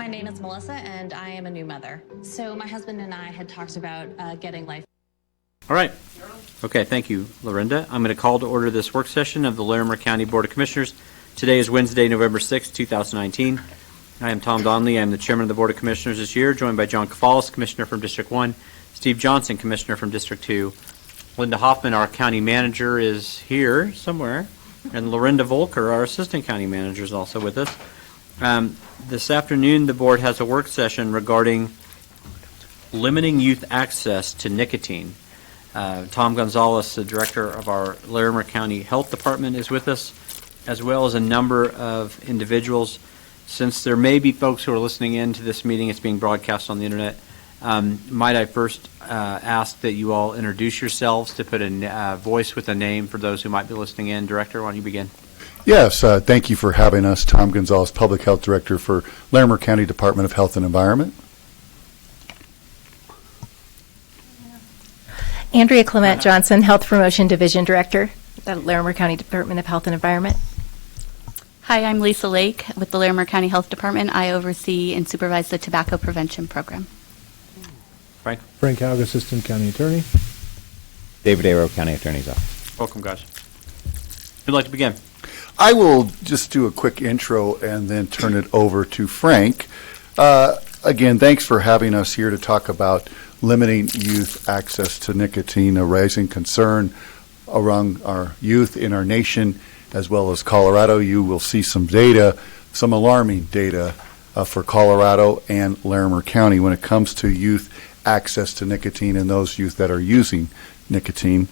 My name is Melissa, and I am a new mother. So my husband and I had talked about getting life. All right. Okay, thank you, Lorinda. I'm going to call to order this work session of the Larimer County Board of Commissioners. Today is Wednesday, November 6, 2019. I am Tom Donnelly. I'm the chairman of the Board of Commissioners this year, joined by John Cafalis, Commissioner from District 1, Steve Johnson, Commissioner from District 2. Linda Hoffman, our county manager, is here somewhere, and Lorinda Volker, our assistant county manager, is also with us. This afternoon, the board has a work session regarding limiting youth access to nicotine. Tom Gonzalez, the director of our Larimer County Health Department, is with us, as well as a number of individuals. Since there may be folks who are listening in to this meeting, it's being broadcast on the internet, might I first ask that you all introduce yourselves to put a voice with a name for those who might be listening in. Director, why don't you begin? Yes, thank you for having us. Tom Gonzalez, Public Health Director for Larimer County Department of Health and Environment. Andrea Clement Johnson, Health Promotion Division Director at Larimer County Department of Health and Environment. Hi, I'm Lisa Lake with the Larimer County Health Department. I oversee and supervise the tobacco prevention program. Frank? Frank Haug, Assistant County Attorney. David Aero, County Attorney's Office. Welcome, guys. Who'd like to begin? I will just do a quick intro and then turn it over to Frank. Again, thanks for having us here to talk about limiting youth access to nicotine, a rising concern around our youth in our nation, as well as Colorado. You will see some data, some alarming data for Colorado and Larimer County when it comes to youth access to nicotine and those youth that are using nicotine.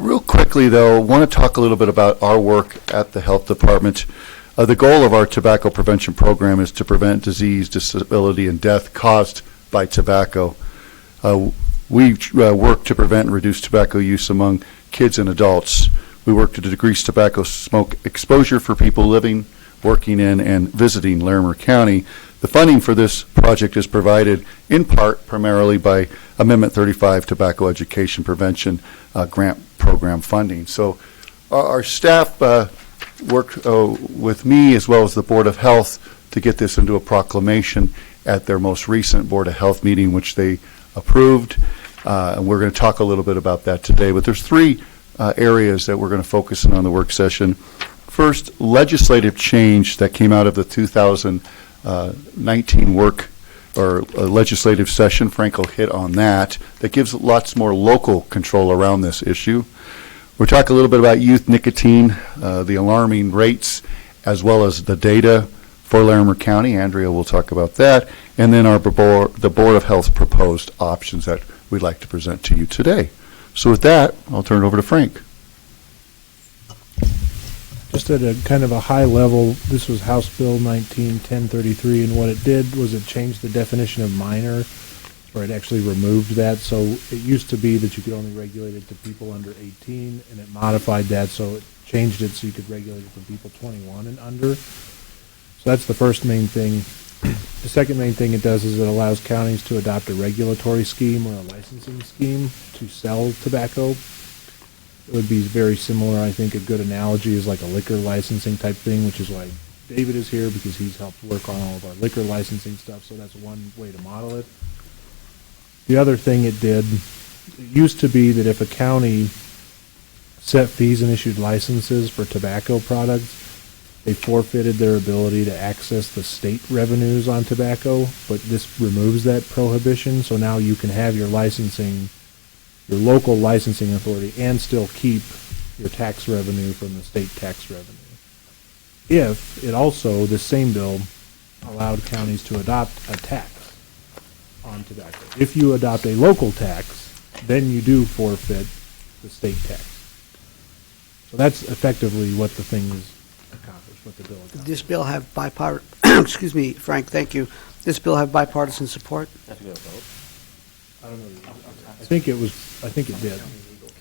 Real quickly, though, I want to talk a little bit about our work at the Health Department. The goal of our tobacco prevention program is to prevent disease, disability, and death caused by tobacco. We work to prevent and reduce tobacco use among kids and adults. We work to decrease tobacco smoke exposure for people living, working in, and visiting Larimer County. The funding for this project is provided in part primarily by Amendment 35 Tobacco Education Prevention Grant Program funding. So our staff worked with me as well as the Board of Health to get this into a proclamation at their most recent Board of Health meeting, which they approved. And we're going to talk a little bit about that today. But there's three areas that we're going to focus on the work session. First, legislative change that came out of the 2019 work or legislative session. Frank will hit on that. That gives lots more local control around this issue. We'll talk a little bit about youth nicotine, the alarming rates, as well as the data for Larimer County. Andrea will talk about that. And then the Board of Health proposed options that we'd like to present to you today. So with that, I'll turn it over to Frank. Just at a kind of a high level, this was House Bill 19-1033, and what it did was it changed the definition of minor, or it actually removed that. So it used to be that you could only regulate it to people under 18, and it modified that, so it changed it so you could regulate it for people 21 and under. So that's the first main thing. The second main thing it does is it allows counties to adopt a regulatory scheme or a licensing scheme to sell tobacco. It would be very similar. I think a good analogy is like a liquor licensing type thing, which is why David is here, because he's helped work on all of our liquor licensing stuff, so that's one way to model it. The other thing it did, it used to be that if a county set fees and issued licenses for tobacco products, they forfeited their ability to access the state revenues on tobacco, but this removes that prohibition, so now you can have your licensing, your local licensing authority, and still keep your tax revenue from the state tax revenue. If it also, this same bill, allowed counties to adopt a tax on tobacco. If you adopt a local tax, then you do forfeit the state tax. So that's effectively what the thing is accomplished, what the bill accomplished. Did this bill have bipartisan, excuse me, Frank, thank you. This bill have bipartisan support? That's a good vote. I don't know. I think it did.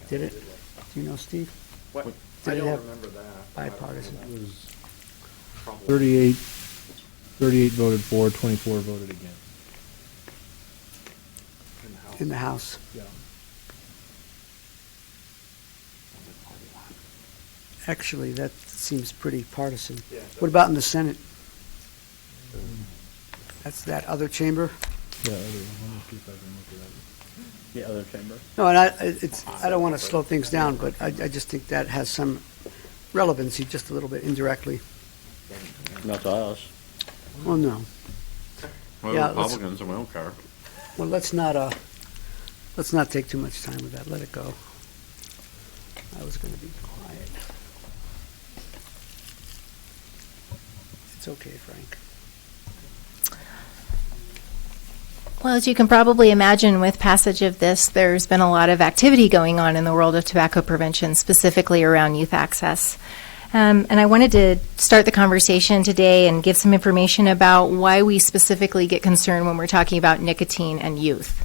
Did it? Do you know, Steve? What? Did I it don't have remember that. bipartisan? It was 38 voted for, 24 voted against. In the House? Yeah. Actually, that seems pretty partisan. What about in the Senate? That's that other chamber. Yeah, let me see if I can look it up. The other chamber. No, and I don't want to slow things down, but I just think that has some relevancy, just a little bit indirectly. Not to us. Well, no. We're Yeah, let's- Republicans and we don't care. Well, let's not take too much time with that. Let it go. I was going to be quiet. It's okay, Frank. Well, as you can probably imagine, with passage of this, there's been a lot of activity going on in the world of tobacco prevention, specifically around youth access. And I wanted to start the conversation today and give some information about why we specifically get concerned when we're talking about nicotine and youth.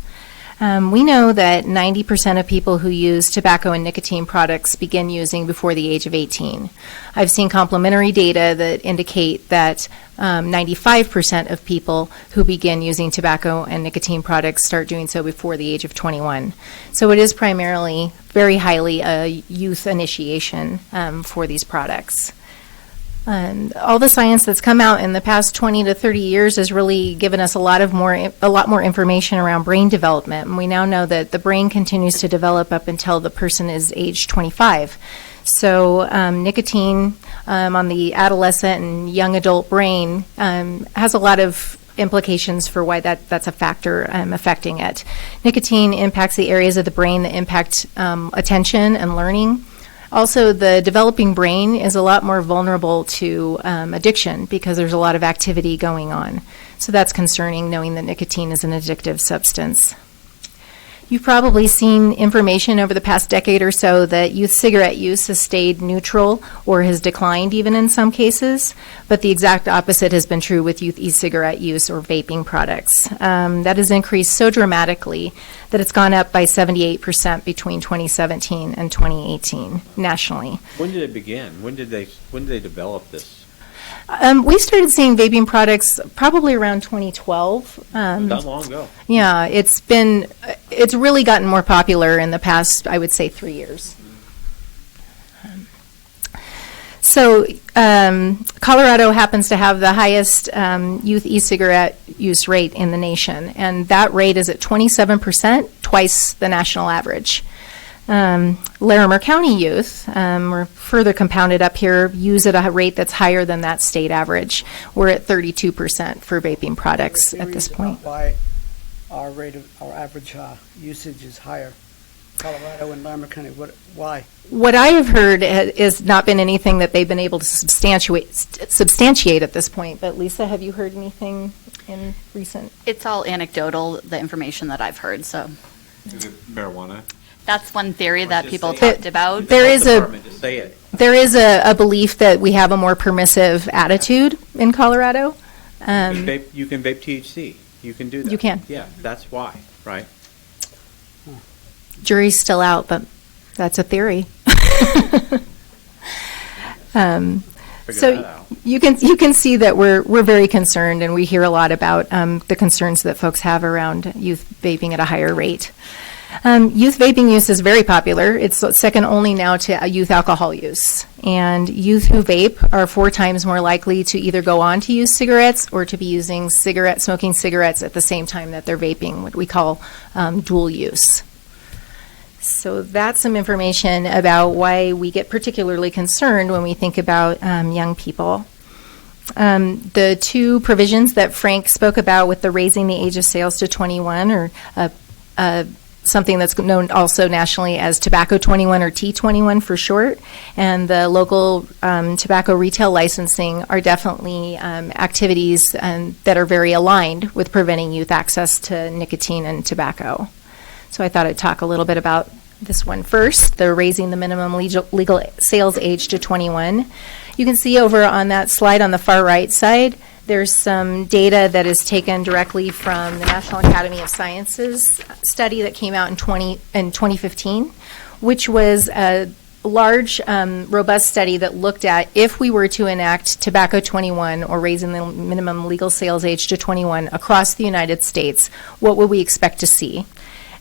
We know that 90% of people who use tobacco and nicotine products begin using before the age of 18. I've seen complementary data that indicate that 95% of people who begin using tobacco and nicotine products start doing so before the age of 21. So it is primarily very highly a youth initiation for these products. All the science that's come out in the past 20 to 30 years has really given us a lot more information around brain development. And we now know that the brain continues to develop up until the person is age 25. So nicotine on the adolescent and young adult brain has a lot of implications for why that's a factor affecting it. Nicotine impacts the areas of the brain that impact attention and learning. Also, the developing brain is a lot more vulnerable to addiction because there's a lot of activity going on. So that's concerning, knowing that nicotine is an addictive substance. You've probably seen information over the past decade or so that youth cigarette use has stayed neutral or has declined even in some cases, but the exact opposite has been true with youth e-cigarette use or vaping products. That has increased so dramatically that it's gone up by 78% between 2017 and 2018 nationally. When did it begin? When did they develop this? We started seeing vaping products probably around 2012. Not long ago. Yeah, it's really gotten more popular in the past, I would say, 3 years. So Colorado happens to have the highest youth e-cigarette use rate in the nation, and that rate is at 27%, twice the national average. Larimer County youth, we're further compounded up here, use at a rate that's higher than that state average. We're at 32% for vaping products at this point. Why our average usage is higher? Colorado and Larimer County. Why? What I have heard has not been anything that they've been able to substantiate at this point. But Lisa, have you heard anything in recent? It's all anecdotal, the information that I've heard, so Is it marijuana? that's one theory that just people say it. talked about. There is Just say it. There is a belief that we have a more permissive attitude in Colorado. You can vape THC. You can do that. You can. Yeah, that's why, right? Jury's still out, but that's a theory. Figure So that out. you can see that we're very concerned, and we hear a lot about the concerns that folks have around youth vaping at a higher rate. Youth vaping use is very popular. It's second only now to youth alcohol use. And youth who vape are 4 times more likely to either go on to use cigarettes or to be using smoking cigarettes at the same time that they're vaping, what we call dual use. So that's some information about why we get particularly concerned when we think about young people. The 2 provisions that Frank spoke about with the raising the age of sales to 21 or something that's known also nationally as Tobacco 21 or T21 for short, and the local tobacco retail licensing are definitely activities that are very aligned with preventing youth access to nicotine and tobacco. So I thought I'd talk a little bit about this one first, the raising the minimum legal sales age to 21. You can see over on that slide on the far right side, there's some data that is taken directly from the National Academy of Sciences study that came out in 2015, which was a large, robust study that looked at if we were to enact Tobacco 21 or raising the minimum legal sales age to 21 across the United States, what would we expect to see?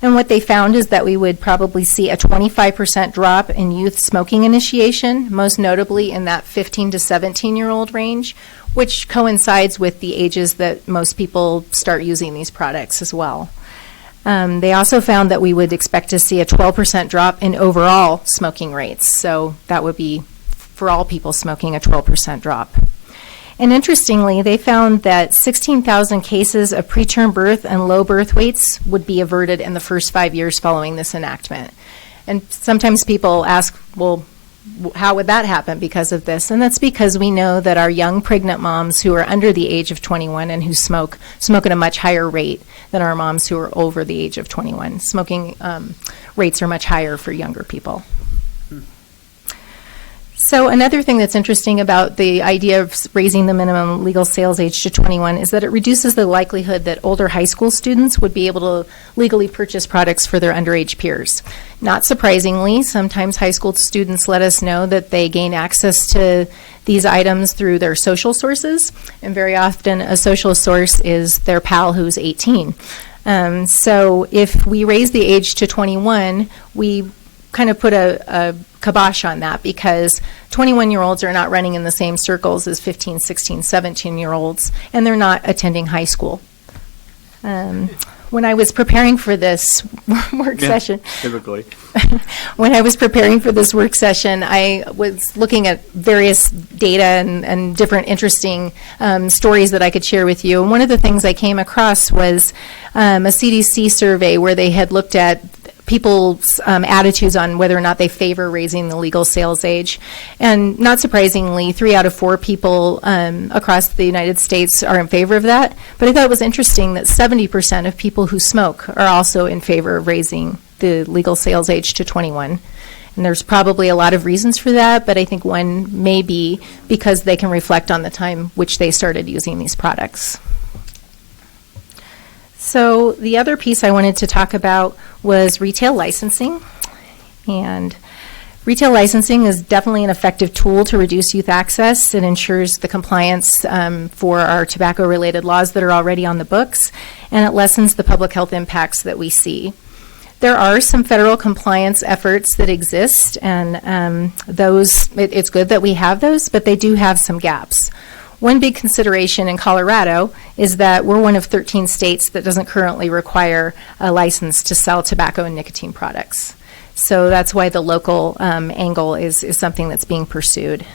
And what they found is that we would probably see a 25% drop in youth smoking initiation, most notably in that 15 to 17-year-old range, which coincides with the ages that most people start using these products as well. They also found that we would expect to see a 12% drop in overall smoking rates. So that would be, for all people smoking, a 12% drop. And interestingly, they found that 16,000 cases of preterm birth and low birth weights would be averted in the first 5 years following this enactment. And sometimes people ask, well, how would that happen because of this? And that's because we know that our young pregnant moms who are under the age of 21 and who smoke at a much higher rate than our moms who are over the age of 21. Smoking rates are much higher for younger people. So another thing that's interesting about the idea of raising the minimum legal sales age to 21 is that it reduces the likelihood that older high school students would be able to legally purchase products for their underage peers. Not surprisingly, sometimes high school students let us know that they gain access to these items through their social sources, and very often a social source is their pal who's 18. So if we raise the age to 21, we kind of put a kibosh on that, because 21-year-olds are not running in the same circles as 15, 16, 17-year-olds, and they're not attending high school. When I was preparing for this work session, typically. When I was preparing for this work session, I was looking at various data and different interesting stories that I could share with you. And one of the things I came across was a CDC survey where they had looked at people's attitudes on whether or not they favor raising the legal sales age. And not surprisingly, 3 out of 4 people across the United States are in favor of that. But I thought it was interesting that 70% of people who smoke are also in favor of raising the legal sales age to 21. And there's probably a lot of reasons for that, but I think one may be because they can reflect on the time which they started using these products. So the other piece I wanted to talk about was retail licensing. And retail licensing is definitely an effective tool to reduce youth access. It ensures the compliance for our tobacco-related laws that are already on the books, and it lessens the public health impacts that we see. There are some federal compliance efforts that exist, and it's good that we have those, but they do have some gaps. One big consideration in Colorado is that we're one of 13 states that doesn't currently require a license to sell tobacco and nicotine products. So that's why the local angle is something that's being pursued.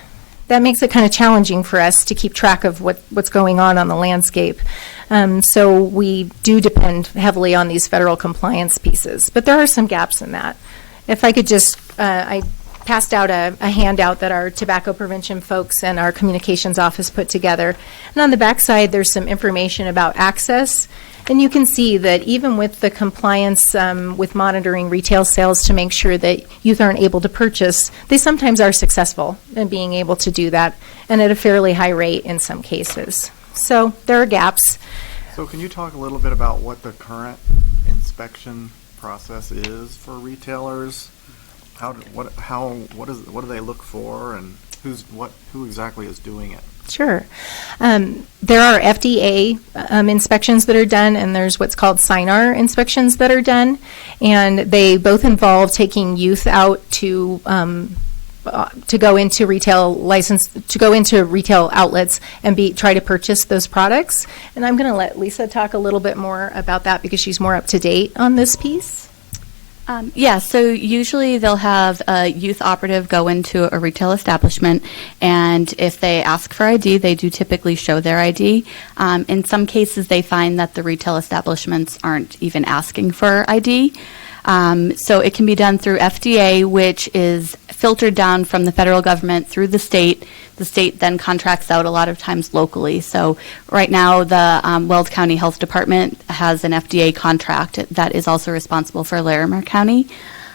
That makes it kind of challenging for us to keep track of what's going on the landscape. So we do depend heavily on these federal compliance pieces. But there are some gaps in that. If I could just, I passed out a handout that our tobacco prevention folks and our communications office put together. And on the back side, there's some information about access. And you can see that even with the compliance with monitoring retail sales to make sure that youth aren't able to purchase, they sometimes are successful in being able to do that, and at a fairly high rate in some cases. So there are gaps. So can you talk a little bit about what the current inspection process is for retailers? What do they look for, and who exactly is doing it? Sure. There are FDA inspections that are done, and there's what's called SINAR inspections that are done, and they both involve taking youth out to go into retail outlets and try to purchase those products. And I'm going to let Lisa talk a little bit more about that because she's more up to date on this piece. So usually they'll have a youth operative go into a retail establishment, and if they ask for ID, they do typically show their ID. In some cases, they find that the retail establishments aren't even asking for ID. So it can be done through FDA, which is filtered down from the federal government through the state. The state then contracts out a lot of times locally. So right now, the Weld County Health Department has an FDA contract that is also responsible for Larimer County.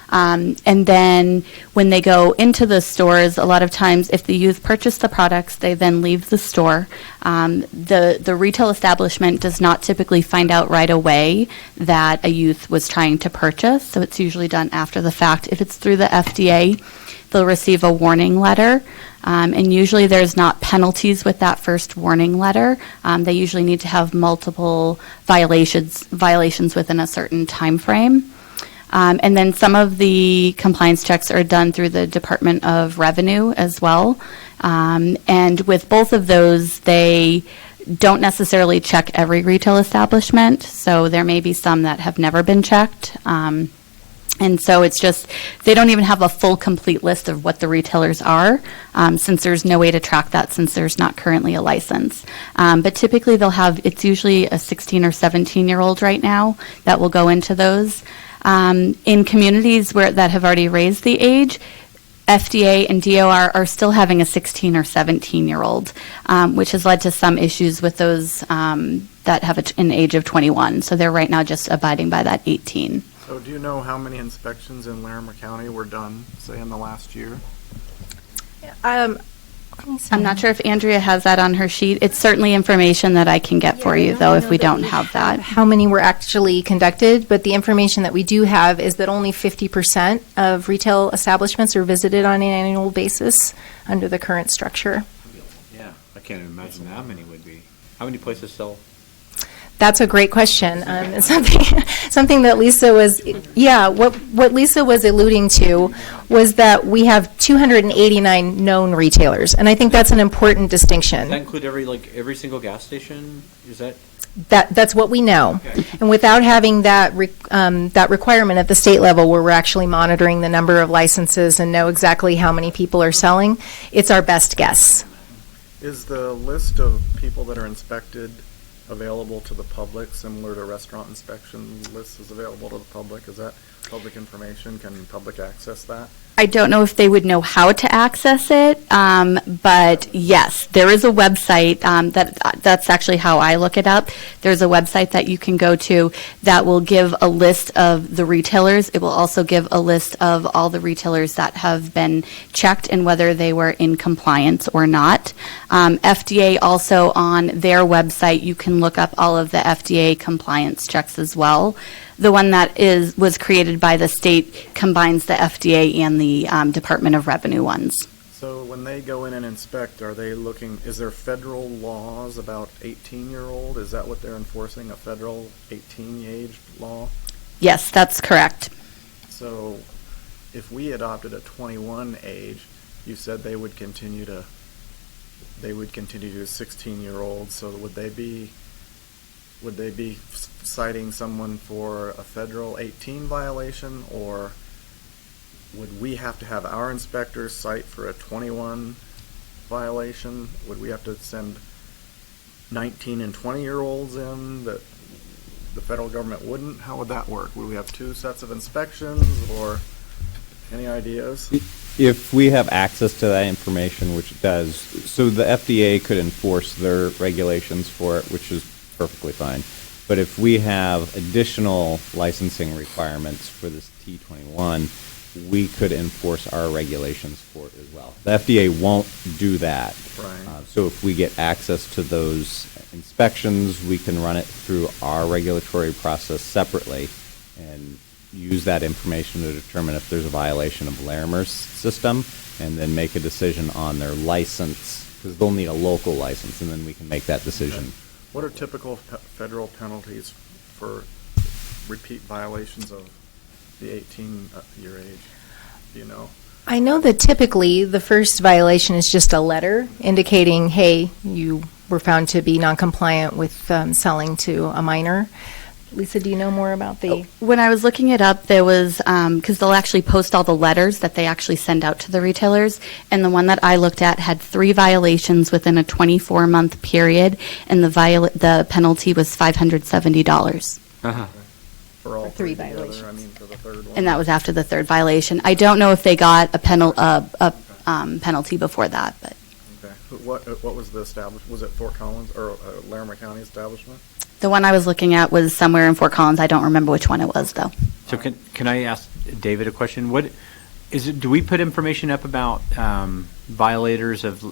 And then when they go into the stores, a lot of times if the youth purchase the products, they then leave the store. The retail establishment does not typically find out right away that a youth was trying to purchase, so it's usually done after the fact. If it's through the FDA, they'll receive a warning letter. And usually there's not penalties with that first warning letter. They usually need to have multiple violations within a certain time frame. And then some of the compliance checks are done through the Department of Revenue as well. And with both of those, they don't necessarily check every retail establishment, so there may be some that have never been checked. And so it's just, they don't even have a full, complete list of what the retailers are, since there's no way to track that since there's not currently a license. But typically they'll have, it's usually a 16 or 17-year-old right now that will go into those. In communities that have already raised the age, FDA and DOR are still having a 16 or 17-year-old, which has led to some issues with those that have an age of 21. So they're right now just abiding by that 18. So do you know how many inspections in Larimer County were done, say, in the last year? I'm not sure if Andrea has that on her sheet. It's certainly information that I can get for you, though, if we don't have that. How many were actually conducted, but the information that we do have is that only 50% of retail establishments are visited on an annual basis under the current structure. Yeah, I can't imagine how many would be. How many places sell? That's a great question. It's something that Lisa was, what Lisa was alluding to was that we have 289 known retailers, and I think that's an important distinction. Does that include every single gas station? Is that? That's what we know. Okay. And without having that that requirement at the state level where we're actually monitoring the number of licenses and know exactly how many people are selling, it's our best guess. Is the list of people that are inspected available to the public, similar to restaurant inspection lists is available to the public? Is that public information? Can public access that? I don't know if they would know how to access it, but yes, there is a website that's actually how I look it up. There's a website that you can go to that will give a list of the retailers. It will also give a list of all the retailers that have been checked and whether they were in compliance or not. FDA also on their website, you can look up all of the FDA compliance checks as well. The one that was created by the state combines the FDA and the Department of Revenue ones. So when they go in and inspect, are they looking, is there federal laws about 18-year-old? Is that what they're enforcing, a federal 18-age law? Yes, that's correct. So if we adopted a 21 age, you said they would continue to 16-year-olds. So would they be citing someone for a federal 18 violation, or would we have to have our inspectors cite for a 21 violation? Would we have to send 19 and 20-year-olds in that the federal government wouldn't? How would that work? Would we have two sets of inspections, or any ideas? If we have access to that information, which it does, so the FDA could enforce their regulations for it, which is perfectly fine. But if we have additional licensing requirements for this T21, we could enforce our regulations for it as well. The FDA won't do that. Right. So if we get access to those inspections, we can run it through our regulatory process separately and use that information to determine if there's a violation of Larimer's system, and then make a decision on their license, because they'll need a local license, and then we can make that decision. Okay. What are typical federal penalties for repeat violations of the 18-year age? Do you know? I know that typically the first violation is just a letter indicating, hey, you were found to be non-compliant with selling to a minor. Lisa, do you know more about the... When I was looking it up, there was, because they'll actually post all the letters that they actually send out to the retailers, and the one that I looked at had 3 violations within a 24-month period, and the penalty was $570. Uh-huh. For all For 3 together, violations. I mean, for the third one. And that was after the 3rd violation. I don't know if they got a penalty before that, but Okay. What was the establishment? Was it Fort Collins or Larimer County establishment? the one I was looking at was somewhere in Fort Collins. I don't remember which one it was, though. So can I ask David a question? What is it? Do we put information up about violators of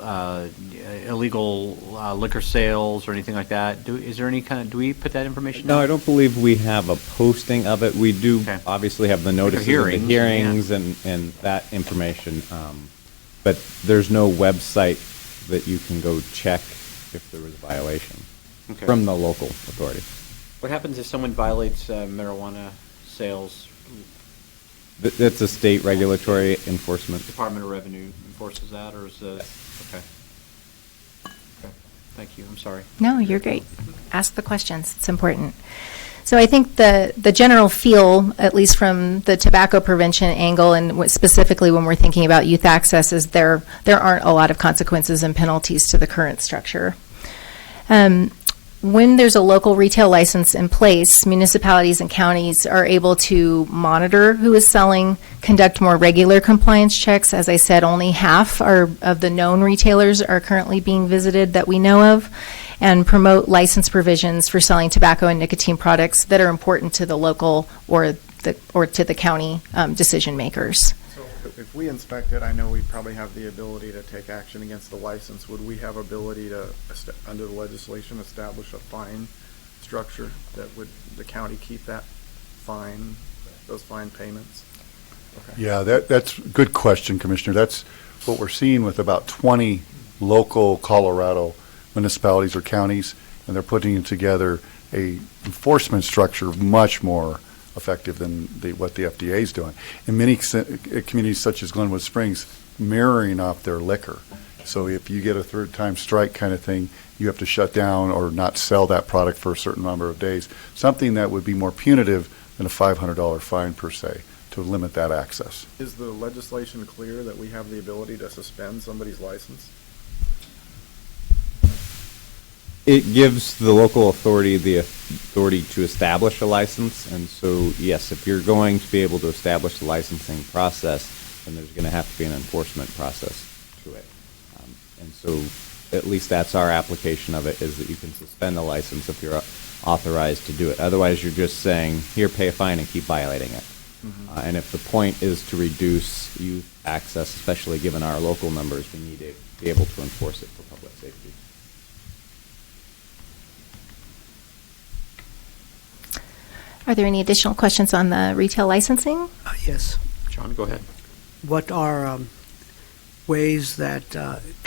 illegal liquor sales or anything like that? Is there any do we put that information? No, up? I don't believe we have a posting of it. We do Okay. obviously have the notices of the hearings and that information, but there's no website that you can go check if there was a violation from the local authority. What happens if someone violates marijuana sales That's a state regulatory enforcement. Department of Revenue enforces that, or is it? Okay. Okay. Thank you. I'm sorry. No, you're great. Ask the questions. It's important. So I think the general feel, at least from the tobacco prevention angle, and specifically when we're thinking about youth access, is there aren't a lot of consequences and penalties to the current structure. When there's a local retail license in place, municipalities and counties are able to monitor who is selling, conduct more regular compliance checks. As I said, only half of the known retailers are currently being visited that we know of, and promote license provisions for selling tobacco and nicotine products that are important to the local or to the county decision makers. So if we inspect it, I know we probably have the ability to take action against the license. Would we have ability to, under the legislation, establish a fine structure that would the county keep that fine, those fine payments? Okay. Yeah, that's a good question, Commissioner. That's what we're seeing with about 20 local Colorado municipalities or counties, and they're putting together a enforcement structure much more effective than what the FDA is doing. In many communities such as Glenwood Springs, mirroring off their liquor. So if you get a third time strike kind of thing, you have to shut down or not sell that product for a certain number of days. Something that would be more punitive than a $500 fine per se to limit that access. Is the legislation clear that we have the ability to suspend somebody's license? It gives the local authority the authority to establish a license, and so, yes, if you're going to be able to establish the licensing process, then there's going to have to be an enforcement process to it. And so, at least that's our application of it, is that you can suspend the license if you're authorized to do it. Otherwise, you're just saying, here, pay a fine and keep violating it. Mm-hmm. And if the point is to reduce youth access, especially given our local numbers, we need to be able to enforce it for public safety. Are there any additional questions on the retail licensing? Yes. John, go ahead. What are ways that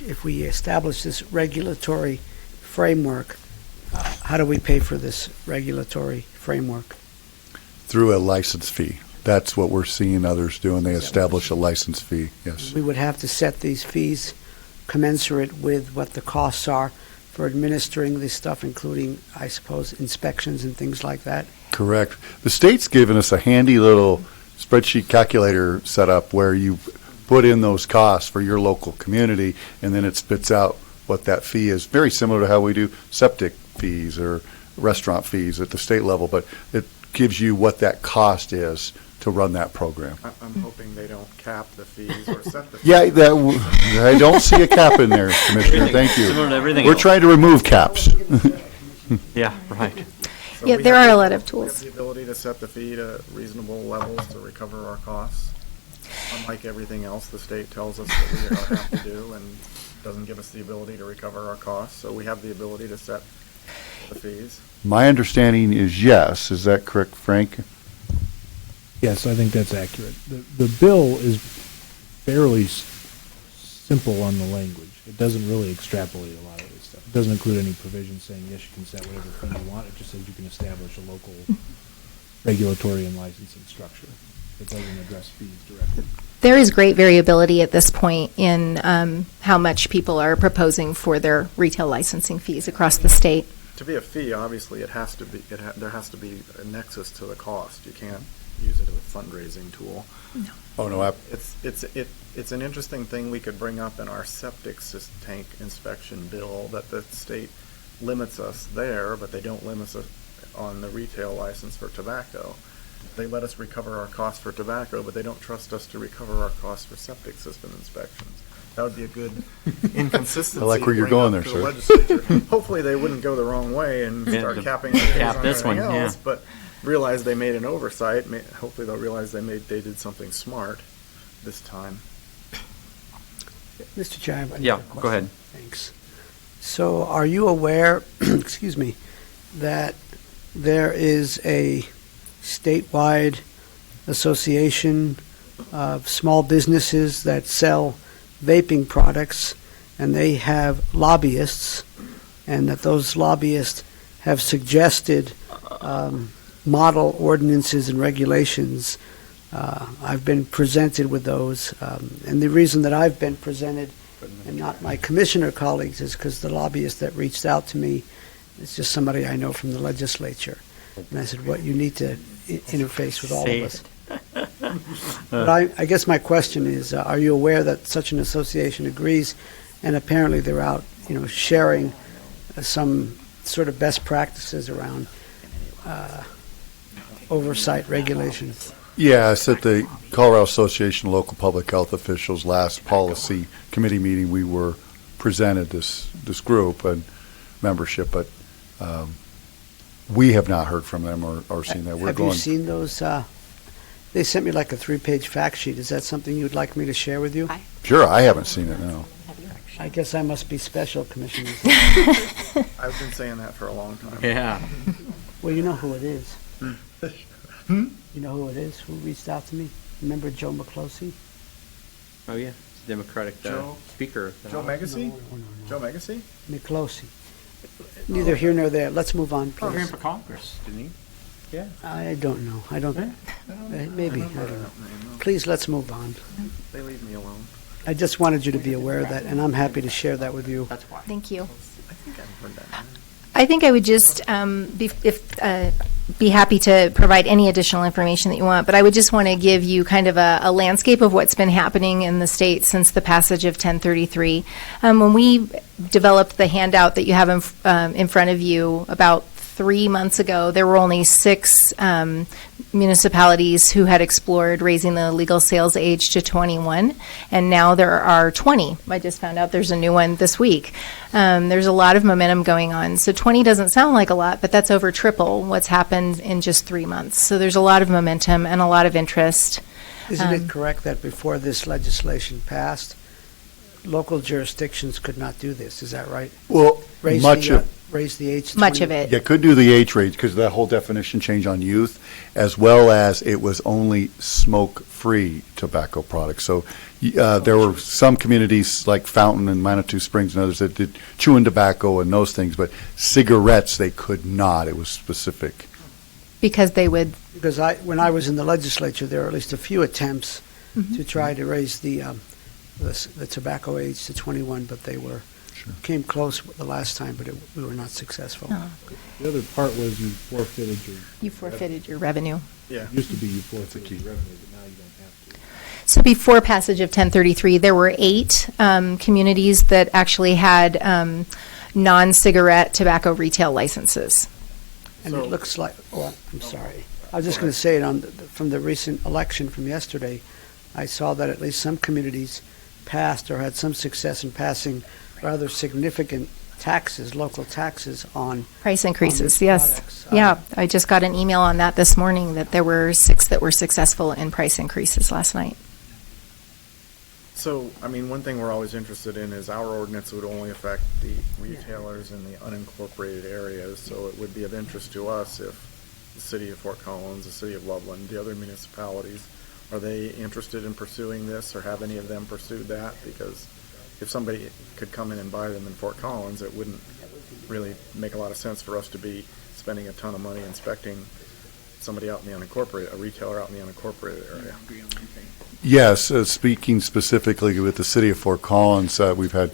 if we establish this regulatory framework, how do we pay for this regulatory framework? Through a license fee. That's what we're seeing others doing. They establish a license fee, yes. We would have to set these fees commensurate with what the costs are for administering this stuff, including, I suppose, inspections and things like that. Correct. The state's given us a handy little spreadsheet calculator set up where you put in those costs for your local community, and then it spits out what that fee is. Very similar to how we do septic fees or restaurant fees at the state level, but it gives you what that cost is to run that program. I'm hoping they don't cap the fees or set the fees. Yeah, I don't see a cap in there, Commissioner. Thank you. Similar to everything We're else. trying to remove caps. Yeah, right. So Yeah, we there have are a the- lot of We tools. have the ability to set the fee to reasonable levels to recover our costs. Unlike everything else the state tells us that we have to do and doesn't give us the ability to recover our costs. So we have the ability to set the fees. My understanding is yes. Is that correct, Frank? Yes, I think that's accurate. The bill is fairly simple on the language. It doesn't really extrapolate a lot of this stuff. It doesn't include any provision saying, yes, you can set whatever fee you want. It just says you can establish a local regulatory and licensing structure. It doesn't address fees directly. There is great variability at this point in how much people are proposing for their retail licensing fees across the state. To be a fee, obviously, it has to be. There has to be a nexus to the cost. You can't use it as a fundraising tool. Oh, no. It's an interesting thing we could bring up in our septic tank inspection bill, that the state limits us there, but they don't limit us on the retail license for tobacco. They let us recover our costs for tobacco, but they don't trust us to recover our costs for septic system inspections. That would be a good inconsistency. I like where to you're bring going up there, to the sir. legislature. Hopefully they wouldn't go the wrong way and Yeah, start the- capping cap on this everything one, yeah. else, but realize they made an oversight. Hopefully they'll realize they did something smart this time. Mr. Chair, I have another Yeah, question. go ahead. Thanks. So are you aware, excuse me, that there is a statewide association of small businesses that sell vaping products, and they have lobbyists, and that those lobbyists have suggested model ordinances and regulations I've been presented with those, and the reason that I've been presented and not my commissioner colleagues is because the lobbyist that reached out to me is just somebody I know from the legislature. And I said, you need to interface with all of us. But I guess my question is, are you aware that such an association agrees, and apparently they're out, sharing some sort of best practices around oversight regulations? Yes, at the Colorado Association of Local Public Health Officials last policy committee meeting, we were presented this group and membership, but we have not heard from them or seen that. Have you seen those? They sent me like a 3-page fact sheet. Is that something you'd like me to share with you? Sure, I haven't seen it, no. I guess I must be special, Commissioner. I've been saying that for a long time. Yeah. Well, you know who it is. You know who it is who reached out to me? Remember Joe McCloskey? Oh, yeah. It's Democratic Joe- speaker. Joe Megacy? Joe Megacy? McCloskey. Neither here nor there. Let's move on, Oh, ran please. for Congress, didn't he? Yeah. I don't know. I don't. Maybe. I don't know. Please, let's move on. They leave me alone. I just wanted you to be aware of that, and I'm happy to share that with you. That's why. Thank you. I think I've heard that. I think I would just be happy to provide any additional information that you want, but I would just want to give you kind of a landscape of what's been happening in the state since the passage of 1033. When we developed the handout that you have in front of you about 3 months ago, there were only 6 municipalities who had explored raising the legal sales age to 21, and now there are 20. I just found out there's a new one this week. There's a lot of momentum going on. So 20 doesn't sound like a lot, but that's over triple what's happened in just 3 months. So there's a lot of momentum and a lot of interest. Isn't it correct that before this legislation passed, local jurisdictions could not do this? Is that right? Well, Raise much the, of, raise the age to Much 20? of it. yeah, could do the age range because of that whole definition change on youth, as well as it was only smoke-free tobacco products. So there were some communities like Fountain and Manitou Springs and others that did chewing tobacco and those things, but cigarettes they could not. It was specific. Because they would, Because when I was in the legislature, there were at least a few attempts to try to raise the tobacco age to 21, but they came close the last time, but we were not successful. Oh. The other part was you forfeited your revenue. Yeah. It used to be you forfeited your revenue, but now you don't have to. So before passage of 1033, there were 8 communities that actually had non-cigarette tobacco retail licenses. And So- it looks like, I'm sorry. I was just going to say it from the recent election from yesterday, I saw that at least some communities passed or had some success in passing rather significant taxes, local taxes on Price increases, these yes. products. Yeah, I just got an email on that this morning that there were 6 that were successful in price increases last night. So, I mean, one thing we're always interested in is our ordinance would only affect the retailers in the unincorporated areas, so it would be of interest to us if the city of Fort Collins, the city of Loveland, the other municipalities, are they interested in pursuing this, or have any of them pursued that? Because if somebody could come in and buy them in Fort Collins, it wouldn't really make a lot of sense for us to be spending a ton of money inspecting somebody out in the unincorporated, a retailer out in the unincorporated area. Yes, speaking specifically with the city of Fort Collins, we've had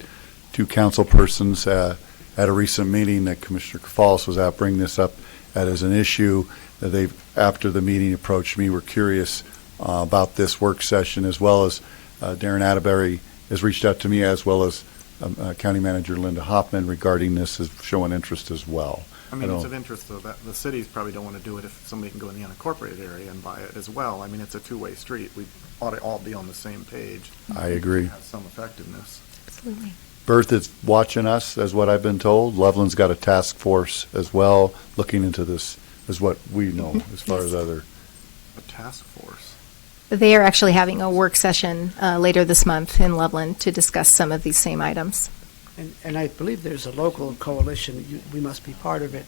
2 council persons at a recent meeting that Commissioner Cafalis was at bring this up as an issue. They've, after the meeting, approached me. We're curious about this work session, as well as Darren Atterbury has reached out to me, as well as County Manager Linda Hoffman regarding this, is showing interest as well. I mean, it's of interest, though, that the cities probably don't want to do it if somebody can go in the unincorporated area and buy it as well. I mean, it's a two-way street. We ought to all be on the same page. I agree. Have some effectiveness. Absolutely. Berth is watching us, as what I've been told. Loveland's got a task force as well, looking into this, is what we know, as far as other. A task force. They are actually having a work session later this month in Loveland to discuss some of these same items. And I believe there's a local coalition. We must be part of it.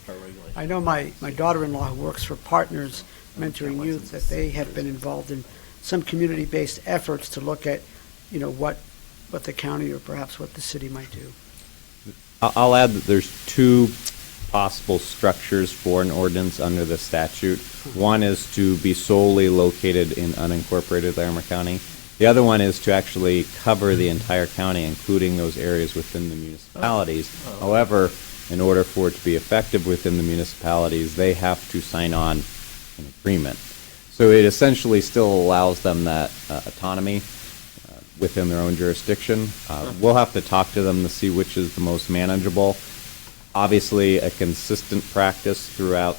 I know my daughter-in-law who works for Partners Mentoring Youth, that they have been involved in some community-based efforts to look at, what the county or perhaps what the city might do. I'll add that there's 2 possible structures for an ordinance under the statute. One is to be solely located in unincorporated Larimer County. The other one is to actually cover the entire county, including those areas within the municipalities. However, in order for it to be effective within the municipalities, they have to sign on an agreement. So it essentially still allows them that autonomy within their own jurisdiction. We'll have to talk to them to see which is the most manageable. Obviously, a consistent practice throughout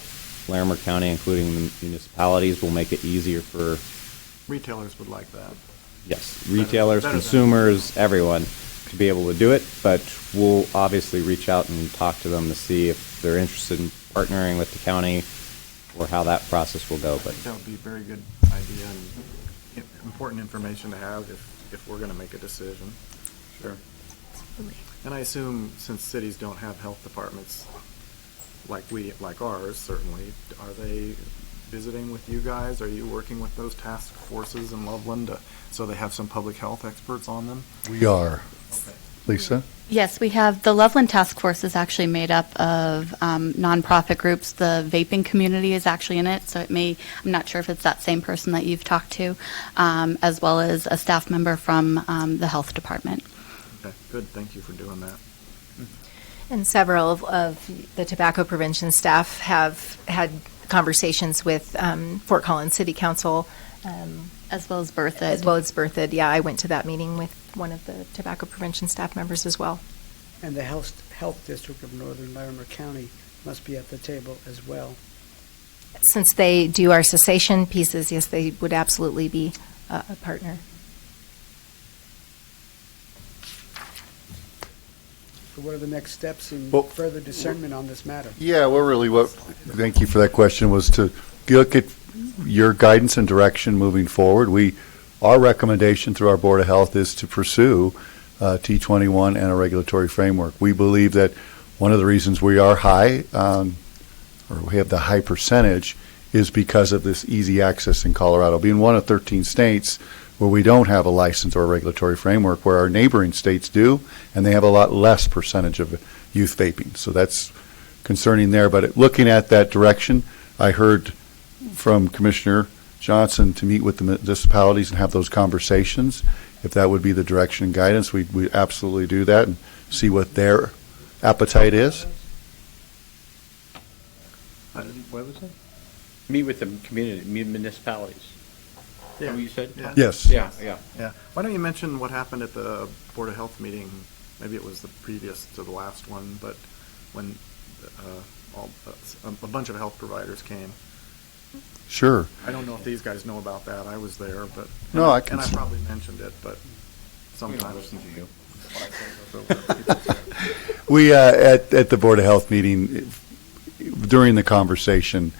Larimer County, including the municipalities, will make it easier for, Retailers would like that. yes, retailers, better than- consumers, everyone to be able to do it. But we'll obviously reach out and talk to them to see if they're interested in partnering with the county or how that process will go. But That would be a very good idea and important information to have if we're going to make a decision. Sure. And I assume since cities don't have health departments like ours, certainly, are they visiting with you guys? Are you working with those task forces in Loveland so they have some public health experts on them? We are. Lisa? Yes, we have, the Loveland Task Force is actually made up of nonprofit groups. The vaping community is actually in it, so it may, I'm not sure if it's that same person that you've talked to, as well as a staff member from the health department. Okay, good. Thank you for doing that. And several of the tobacco prevention staff have had conversations with Fort Collins City Council. As well as Berthoud. As well as Berthoud. Yeah, I went to that meeting with one of the tobacco prevention staff members as well. And the health district of Northern Larimer County must be at the table as well. Since they do our cessation pieces, yes, they would absolutely be a partner. So what are the next steps in Well- further discernment on this matter? Yeah, well, really, thank you for that question, was to look at your guidance and direction moving forward. Our recommendation through our Board of Health is to pursue T21 and a regulatory framework. We believe that one of the reasons we are high, or we have the high percentage, is because of this easy access in Colorado, being one of 13 states where we don't have a license or a regulatory framework, where our neighboring states do, and they have a lot less percentage of youth vaping. So that's concerning there. But looking at that direction, I heard from Commissioner Johnson to meet with the municipalities and have those conversations. If that would be the direction and guidance, we absolutely do that and see what their appetite is. What was it? Meet with the community, municipalities. Is that what you said? Yeah. Yes. Yeah. Yeah. Why don't you mention what happened at the Board of Health meeting? Maybe it was the previous to the last one, but when a bunch of health providers came. Sure. I don't know if these guys know about that. I was there, but No, I can and I see. probably mentioned it, but sometimes listen to you. We, at the Board of Health meeting, during the conversation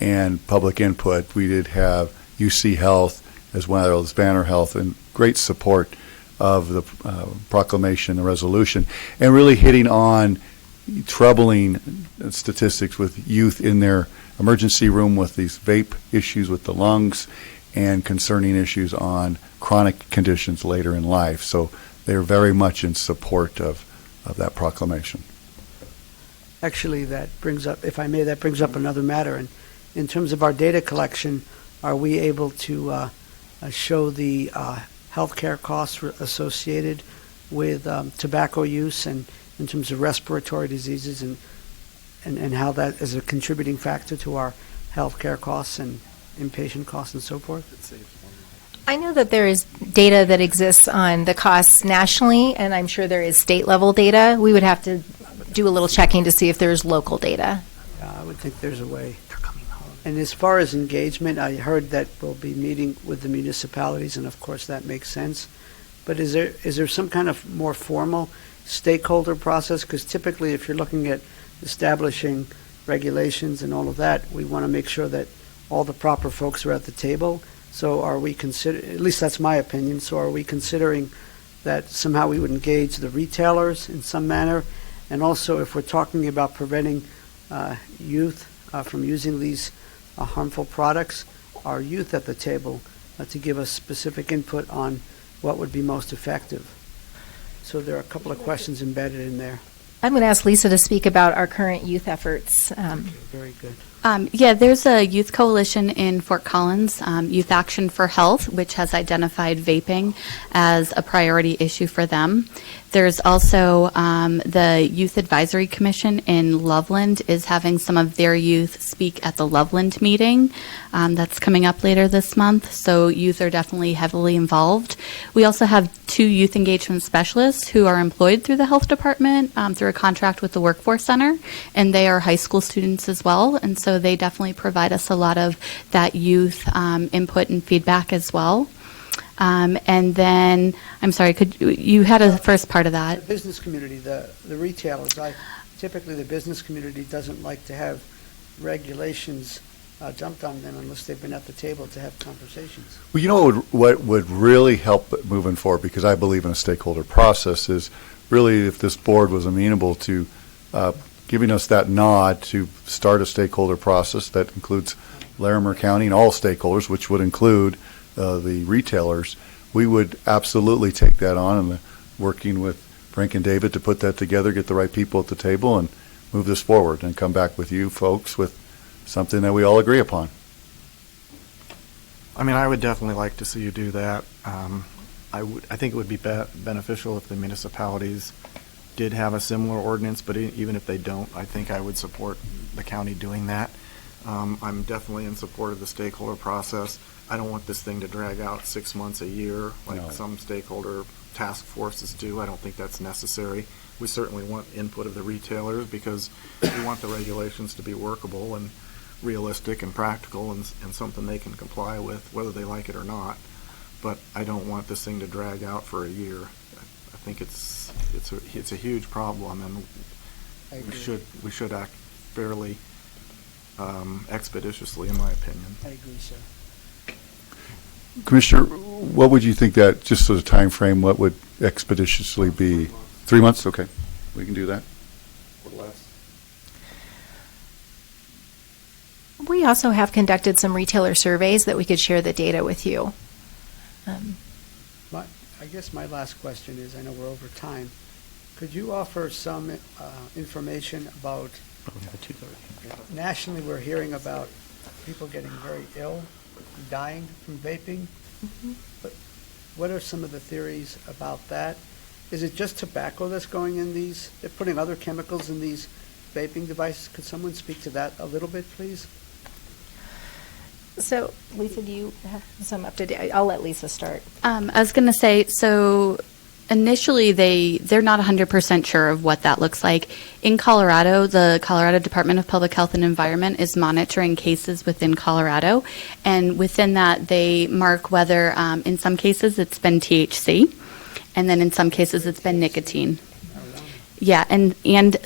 and public input, we did have UC Health as well as Banner Health in great support of the proclamation, the resolution, and really hitting on troubling statistics with youth in their emergency room with these vape issues with the lungs and concerning issues on chronic conditions later in life. So they're very much in support of that proclamation. Actually, that brings up, if I may, that brings up another matter. And in terms of our data collection, are we able to show the healthcare costs associated with tobacco use and in terms of respiratory diseases and how that is a contributing factor to our healthcare costs and inpatient costs and so forth? I know that there is data that exists on the costs nationally, and I'm sure there is state-level data. We would have to do a little checking to see if there's local data. I would think there's a way. And as far as engagement, I heard that we'll be meeting with the municipalities, and of course that makes sense. But is there some kind of more formal stakeholder process? Because typically, if you're looking at establishing regulations and all of that, we want to make sure that all the proper folks are at the table. So are we at least that's my opinion, so are we considering that somehow we would engage the retailers in some manner? And also, if we're talking about preventing youth from using these harmful products, are youth at the table to give us specific input on what would be most effective? So there are a couple of questions embedded in there. I'm going to ask Lisa to speak about our current youth efforts. Very good. Yeah, there's a youth coalition in Fort Collins, Youth Action for Health, which has identified vaping as a priority issue for them. There's also the Youth Advisory Commission in Loveland is having some of their youth speak at the Loveland meeting. That's coming up later this month, so youth are definitely heavily involved. We also have 2 youth engagement specialists who are employed through the health department through a contract with the Workforce Center, and they are high school students as well, and so they definitely provide us a lot of that youth input and feedback as well. And then, I'm sorry, you had a first part of The that? business community, the retailers, typically the business community doesn't like to have regulations jumped on them unless they've been at the table to have conversations. Well, you know what would really help it moving forward, because I believe in a stakeholder process, is really if this board was amenable to giving us that nod to start a stakeholder process that includes Larimer County and all stakeholders, which would include the retailers. We would absolutely take that on, and working with Frank and David to put that together, get the right people at the table, and move this forward, and come back with you folks with something that we all agree upon. I mean, I would definitely like to see you do that. I think it would be beneficial if the municipalities did have a similar ordinance, but even if they don't, I think I would support the county doing that. I'm definitely in support of the stakeholder process. I don't want this thing to drag out 6 months, a year, like No. some stakeholder task forces do. I don't think that's necessary. We certainly want input of the retailers because we want the regulations to be workable and realistic and practical and something they can comply with, whether they like it or not. But I don't want this thing to drag out for a year. I think it's a huge problem, and I agree. we should act fairly expeditiously, in my opinion. I agree, sir. Commissioner, what would you think that, just as a time frame, what would expeditiously be? 3 months? Okay, we can do that. Or less. We also have conducted some retailer surveys that we could share the data with you. I guess my last question is, I know we're over time, could you offer some information about, nationally we're hearing about people getting very ill, dying from vaping. But what are some of the theories about that? Is it just tobacco that's going in these, they're putting other chemicals in these vaping devices? Could someone speak to that a little bit, please? So, Lisa, do you have some up to date? I'll let Lisa start. I was going to say, so initially they're not 100% sure of what that looks like. In Colorado, the Colorado Department of Public Health and Environment is monitoring cases within Colorado, and within that they mark whether in some cases it's been THC, and then in some cases it's been nicotine. Yeah, and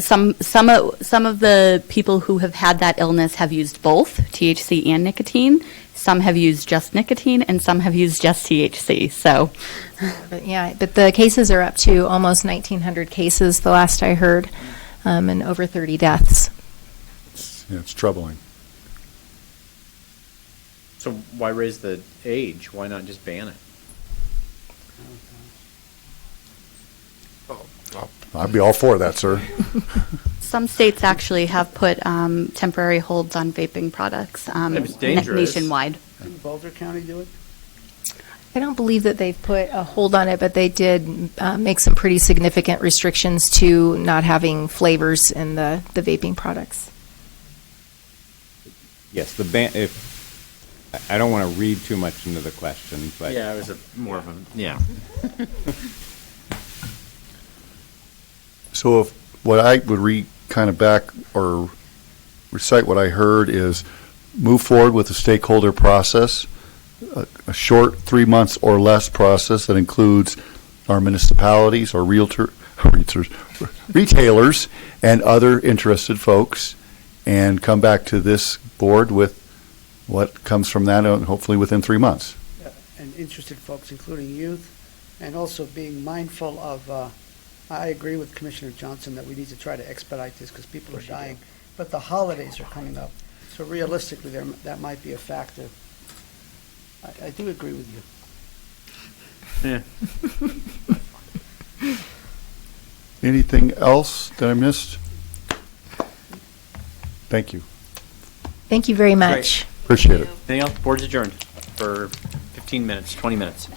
some of the people who have had that illness have used both THC and nicotine. Some have used just nicotine, and some have used just THC. So, But the cases are up to almost 1,900 cases, the last I heard, and over 30 deaths. It's troubling. So why raise the age? Why not just ban it? I'd be all for that, sir. some states actually have put temporary holds on vaping products it's dangerous. nationwide. Didn't Boulder County do it? I don't believe that they've put a hold on it, but they did make some pretty significant restrictions to not having flavors in the vaping products. Yes, the ban. I don't want to read too much into the question, but Yeah, it was more of a, yeah. So if what I would kind of back or recite what I heard is move forward with the stakeholder process, a short 3 months or less process that includes our municipalities, our retailers, and other interested folks, and come back to this board with what comes from that, hopefully within 3 months. And interested folks, including youth, and also being mindful of, I agree with Commissioner Johnson that we need to try to expedite this because people are dying, but the holidays are coming up. So realistically, that might be a factor. I do agree with you. Yeah. Anything else that I missed? Thank you. Thank you very much. Appreciate it. Anything else? Board's adjourned for 15 minutes, 20 minutes.